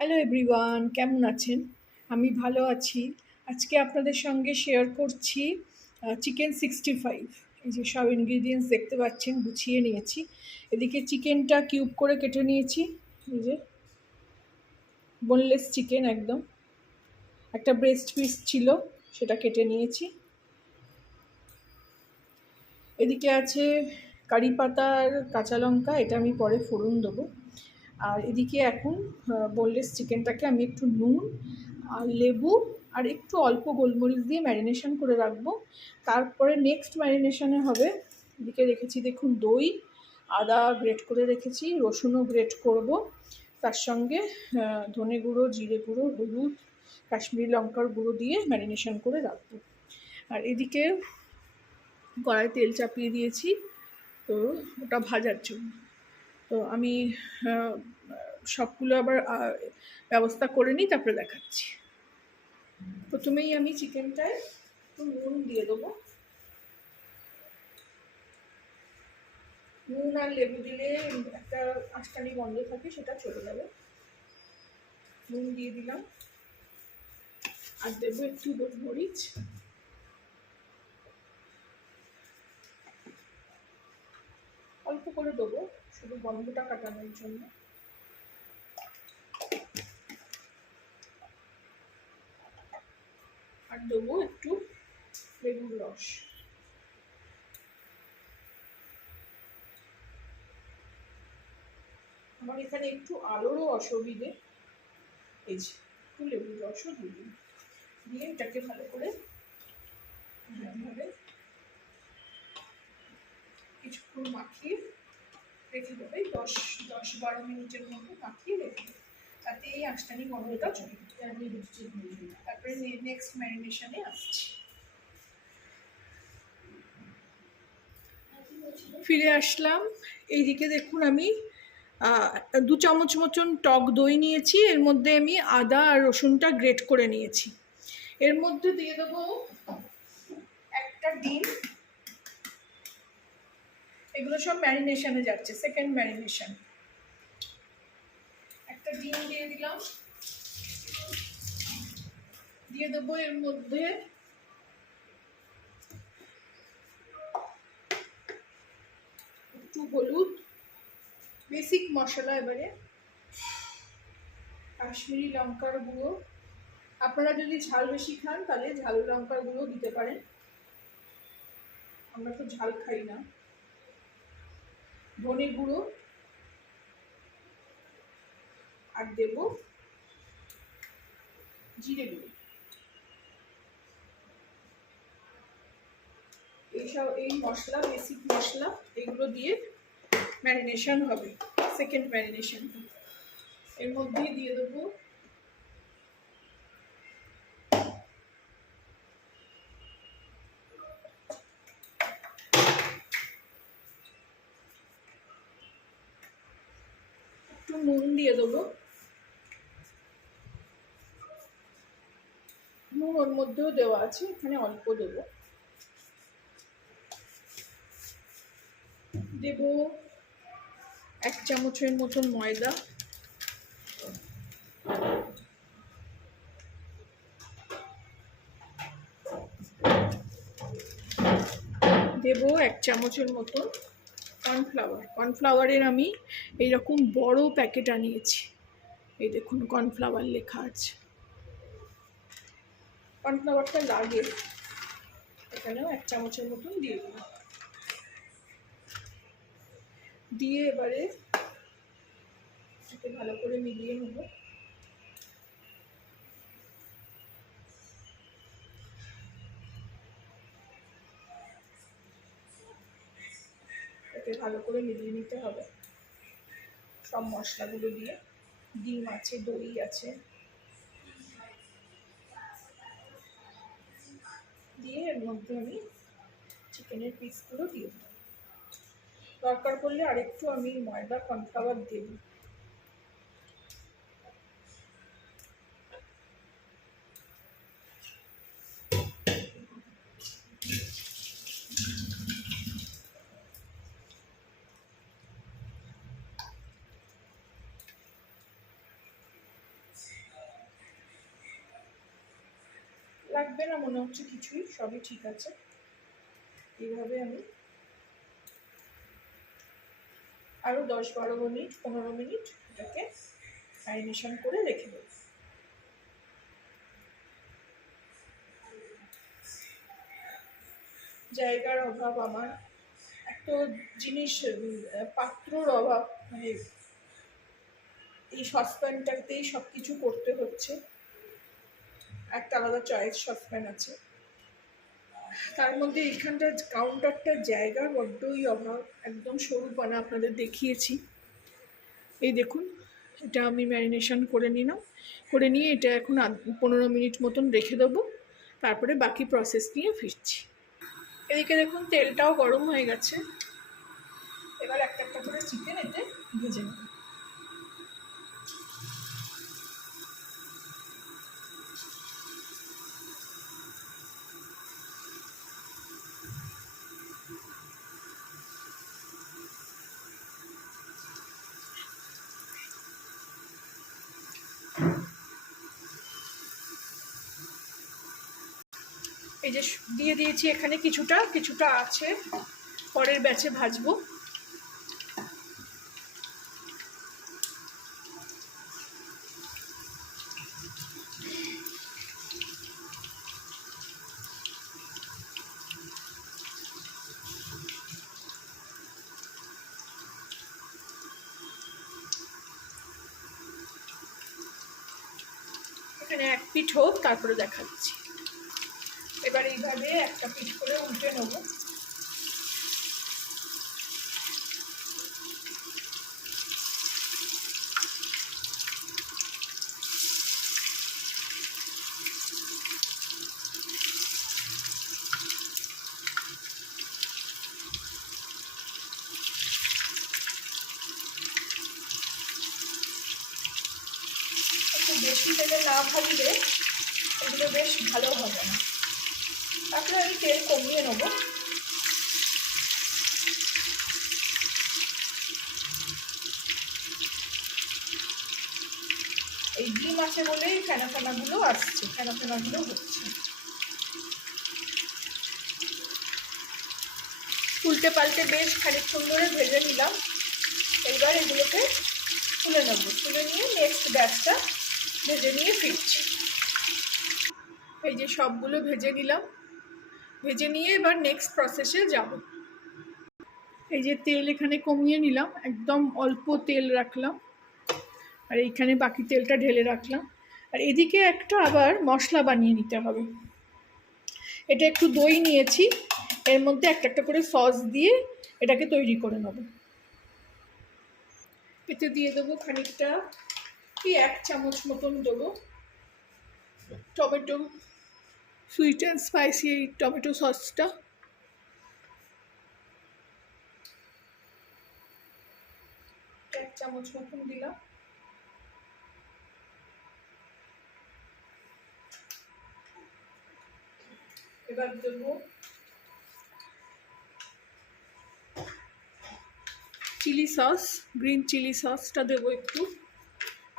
Hello everyone, কেমন আছেন? আমি ভালো আছি। আজকে আপনাদের সঙ্গে শেয়ার করছি চিকেন 65। এই যে সব ইনগ্রিডিয়েন্টস দেখতে পাচ্ছেন, গুছিয়ে নিয়েছি। এদিকে চিকেনটা কিউব করে কেটে নিয়েছি। এই যে বোনলেস চিকেন একদম। একটা ব্রেস্ট পিস ছিল, সেটা কেটে নিয়েছি। এদিকে আছে কারি পাতা আর কাঁচা লঙ্কা, এটা আমি পরে ফোড়ন দেবো। আর এদিকে এখন বোনলেস চিকেনটাকে আমি একটু নুন আর লেবু আর একটু অল্প গোলমরিচ দিয়ে ম্যারিনেশন করে রাখবো। তারপরে নেক্সট ম্যারিনেশনে হবে, এদিকে রেখেছি দেখুন দই, আদা গ্রেট করে রেখেছি, রসুনও গ্রেট করব। তার সঙ্গে ধনে গুঁড়ো, জিরে গুঁড়ো, হলুদ, কাশ্মীরি লঙ্কার গুঁড়ো দিয়ে ম্যারিনেশন করে রাখবো। আর এদিকে কড়াই তেল চাপিয়ে দিয়েছি, তো ওটা ভাজার জন্য। তো আমি সবগুলো আবার ব্যবস্থা করে নিই, তারপরে দেখাচ্ছি। প্রথমেই আমি চিকেনটায় একটু নুন দিয়ে দেবো। নুন আর লেবু দিলে একটা আঁশকানি গন্ধ থাকে, সেটা চলে যাবে। নুন দিয়ে দিলাম, আর দেবো একটু গোলমরিচ। অল্প করে দেবো, শুধু গন্ধটা কাটানোর জন্য। আর দেবো একটু লেবুর রস। আমার এখানে একটু আলোরও অসুবিধে, এই যে একটু লেবুর রসও দিয়ে এটাকে ভালো করে ভাবে কিছুক্ষণ মাখিয়ে রেখে দেবে। 10-12 মিনিটের মতো মাখিয়ে রেখে দেবে, তাতে এই আঁশটানি গন্ধটা চলে যাবে। তারপরে নেক্সট ম্যারিনেশনে আসছি। ফিরে আসলাম। এইদিকে দেখুন আমি 2 চামচ মতন টক দই নিয়েছি, এর মধ্যে আমি আদা আর রসুনটা গ্রেট করে নিয়েছি। এর মধ্যে দিয়ে দেবো একটা ডিম। এগুলো সব ম্যারিনেশনে যাচ্ছে, সেকেন্ড ম্যারিনেশন। একটা ডিম দিয়ে দিলাম। দিয়ে দেবো এর মধ্যে একটু হলুদ, বেসিক মশলা। এবারে কাশ্মীরি লঙ্কার গুঁড়ো, আপনারা যদি ঝাল বেশি খান তাহলে ঝাল লঙ্কার গুঁড়ো দিতে পারেন, আমরা তো ঝাল খাই না। ধনে গুঁড়ো, আর দেব জিরে গুঁড়ো। এই মশলা, বেসিক মশলা, এগুলো দিয়ে ম্যারিনেশন হবে, সেকেন্ড ম্যারিনেশন। এর মধ্যেই দিয়ে দেবো একটু নুন দিয়ে দেবো। নুন ওর মধ্যেও দেওয়া আছে, এখানে অল্প দেবো। দেব 1 চামচের মতন ময়দা। দেব 1 চামচের মতন কর্নফ্লাওয়ার। কর্নফ্লাওয়ারের আমি এইরকম বড় প্যাকেট আনিয়েছি, এই দেখুন কর্নফ্লাওয়ার লেখা আছে। কর্নফ্লাওয়ারটা লাগে, এখানেও 1 চামচের মতন দিয়ে দিলাম। দিয়ে এবারে এটাকে ভালো করে মিলিয়ে নেব। এটাকে ভালো করে মিলিয়ে নিতে হবে সব মশলাগুলো দিয়ে। ডিম আছে, দই আছে, দিয়ে এর মধ্যে আমি চিকেনের পিসগুলো দিয়ে দেবো। দরকার পড়লে আরেকটু আমি ময়দা কর্নফ্লাওয়ার দেব। লাগবে না মনে হচ্ছে কিছুই, সবই ঠিক আছে। এইভাবে আমি আরও 10-12 মিনিট 15 মিনিট এটাকে ম্যারিনেশন করে রেখে দেবো। জায়গার অভাব আমার, এত জিনিস, পাত্রর অভাব, মানে এই সসপ্যানটাতেই সব কিছু করতে হচ্ছে। একটা আলাদা চয়েস সসপ্যান আছে, তার মধ্যে এইখানটার কাউন্টারটার জায়গার বড্ডই অভাব, একদম সরু পানা আপনাদের দেখিয়েছি। এই দেখুন, এটা আমি ম্যারিনেশন করে নিলাম, করে নিয়ে এটা এখন 15 মিনিট মতন রেখে দেবো, তারপরে বাকি প্রসেস নিয়ে ফিরছি। এদিকে দেখুন তেলটাও গরম হয়ে গেছে, এবার একটা একটা করে চিকেন এতে ভেজে নেব। এই যে দিয়ে দিয়েছি এখানে কিছুটা আছে, পরের ব্যাচে ভাজবো। এখানে এক পিঠ হোক, তারপরে দেখাচ্ছি। এবার এইভাবে একটা পিঠ করে উল্টে নেব। একটু বেশি তেলে না ভাজলে এগুলো বেশ ভালো হবে না, তারপরে আমি তেল কমিয়ে নেব। এই ডিম আছে বলেই ফেনাগুলো আসছে, ফেনাগুলো হচ্ছে। উল্টে পাল্টে বেশ খানিকক্ষণ ধরে ভেজে নিলাম। এইবার এগুলোকে তুলে নেব, তুলে নিয়ে নেক্সট ব্যাচটা ভেজে নিয়ে ফিরছি। এই যে সবগুলো ভেজে নিলাম, ভেজে নিয়ে এবার নেক্সট প্রসেসে যাব। এই যে তেল এখানে কমিয়ে নিলাম, একদম অল্প তেল রাখলাম, আর এইখানে বাকি তেলটা ঢেলে রাখলাম। আর এদিকে একটা আবার মশলা বানিয়ে নিতে হবে। এটা একটু দই নিয়েছি, এর মধ্যে একটা একটা করে সস দিয়ে এটাকে তৈরি করে নেব। এতে দিয়ে দেবো খানিকটা, কি 1 চামচ মতন দেবো টমেটো, সুইট অ্যান্ড স্পাইসি এই টমেটো সসটা। এক চামচ মতন দিলাম। এবার দেবো চিলি সস, গ্রিন চিলি সসটা দেবো একটু,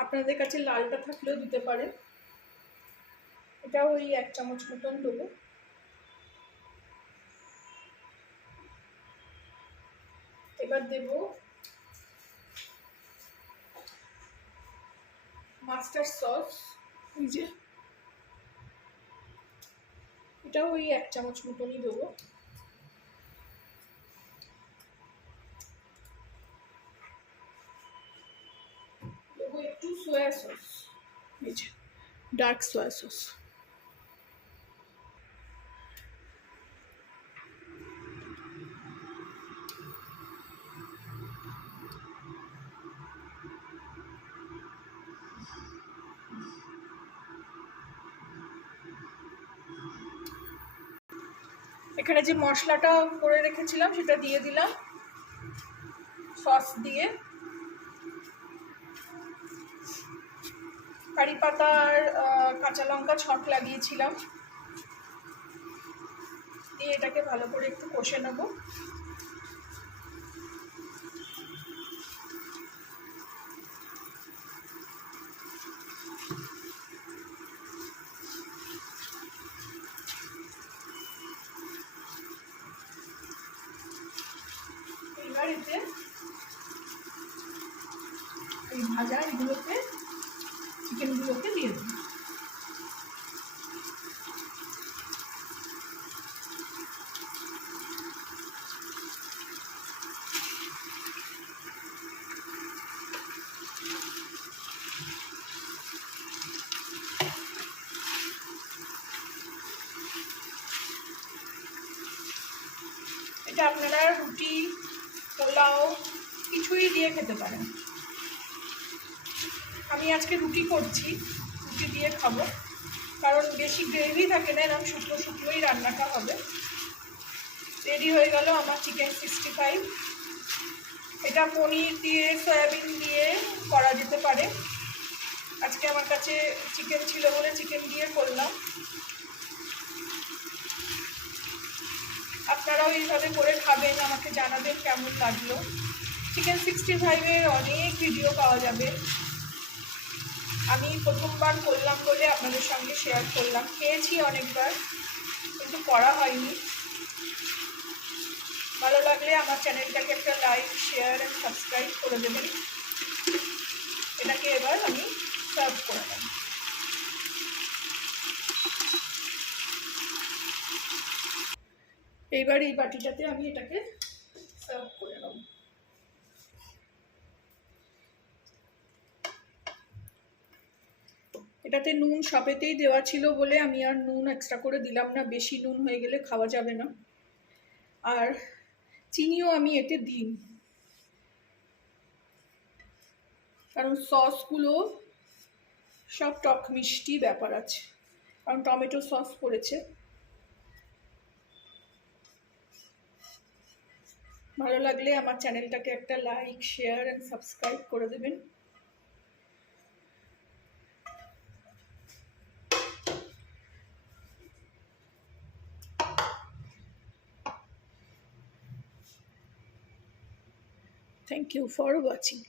আপনাদের কাছে লালটা থাকলেও দিতে পারেন। এটাও ওই 1 চামচ মতন দেবো। এবার দেবো মাস্টার্ড সস, এই যে এটাও ওই 1 চামচ মতনই দেবো। দেবো একটু সোয়া সস, এই যে ডার্ক সোয়া সস। এখানে যে মশলাটা করে রেখেছিলাম সেটা দিয়ে দিলাম, সস দিয়ে। কারি পাতার কাঁচা লঙ্কা ছক লাগিয়েছিলাম, দিয়ে এটাকে ভালো করে একটু কষে নেব। চিকেনগুলোকে দিয়ে দেবো। এটা আপনারা রুটি, পোলাও কিছুই দিয়ে খেতে পারেন। আমি আজকে রুটি করছি, রুটি দিয়ে খাবো, কারণ বেশি গ্রেভি থাকে না, এরকম শুকনো শুকনোই রান্নাটা হবে। রেডি হয়ে গেল আমার চিকেন 65। এটা পনির দিয়ে, সয়াবিন দিয়ে করা যেতে পারে। আজকে আমার কাছে চিকেন ছিল বলে চিকেন দিয়ে করলাম। আপনারাও এইভাবে করে খাবেন, আমাকে জানাবেন কেমন লাগলো। চিকেন 65-এর অনেক ভিডিও পাওয়া যাবে। আমি প্রথমবার করলাম বলে আপনাদের সঙ্গে শেয়ার করলাম। খেয়েছি অনেকবার, কিন্তু করা হয়নি। ভালো লাগলে আমার চ্যানেলটাকে একটা লাইক, শেয়ার অ্যান্ড সাবস্ক্রাইব করে দেবেন। এটাকে এবার আমি সার্ভ করে নেব। এইবার এই বাটিটাতে আমি এটাকে সার্ভ করে নেব। এটাতে নুন সবেতেই দেওয়া ছিল বলে আমি আর নুন এক্সট্রা করে দিলাম না, বেশি নুন হয়ে গেলে খাওয়া যাবে না। আর চিনিও আমি এতে দিই, কারণ সসগুলো সব টক মিষ্টি ব্যাপার আছে, কারণ টমেটো সস পড়েছে। ভালো লাগলে আমার চ্যানেলটাকে একটা লাইক, শেয়ার অ্যান্ড সাবস্ক্রাইব করে দেবেন। Thank you for watching.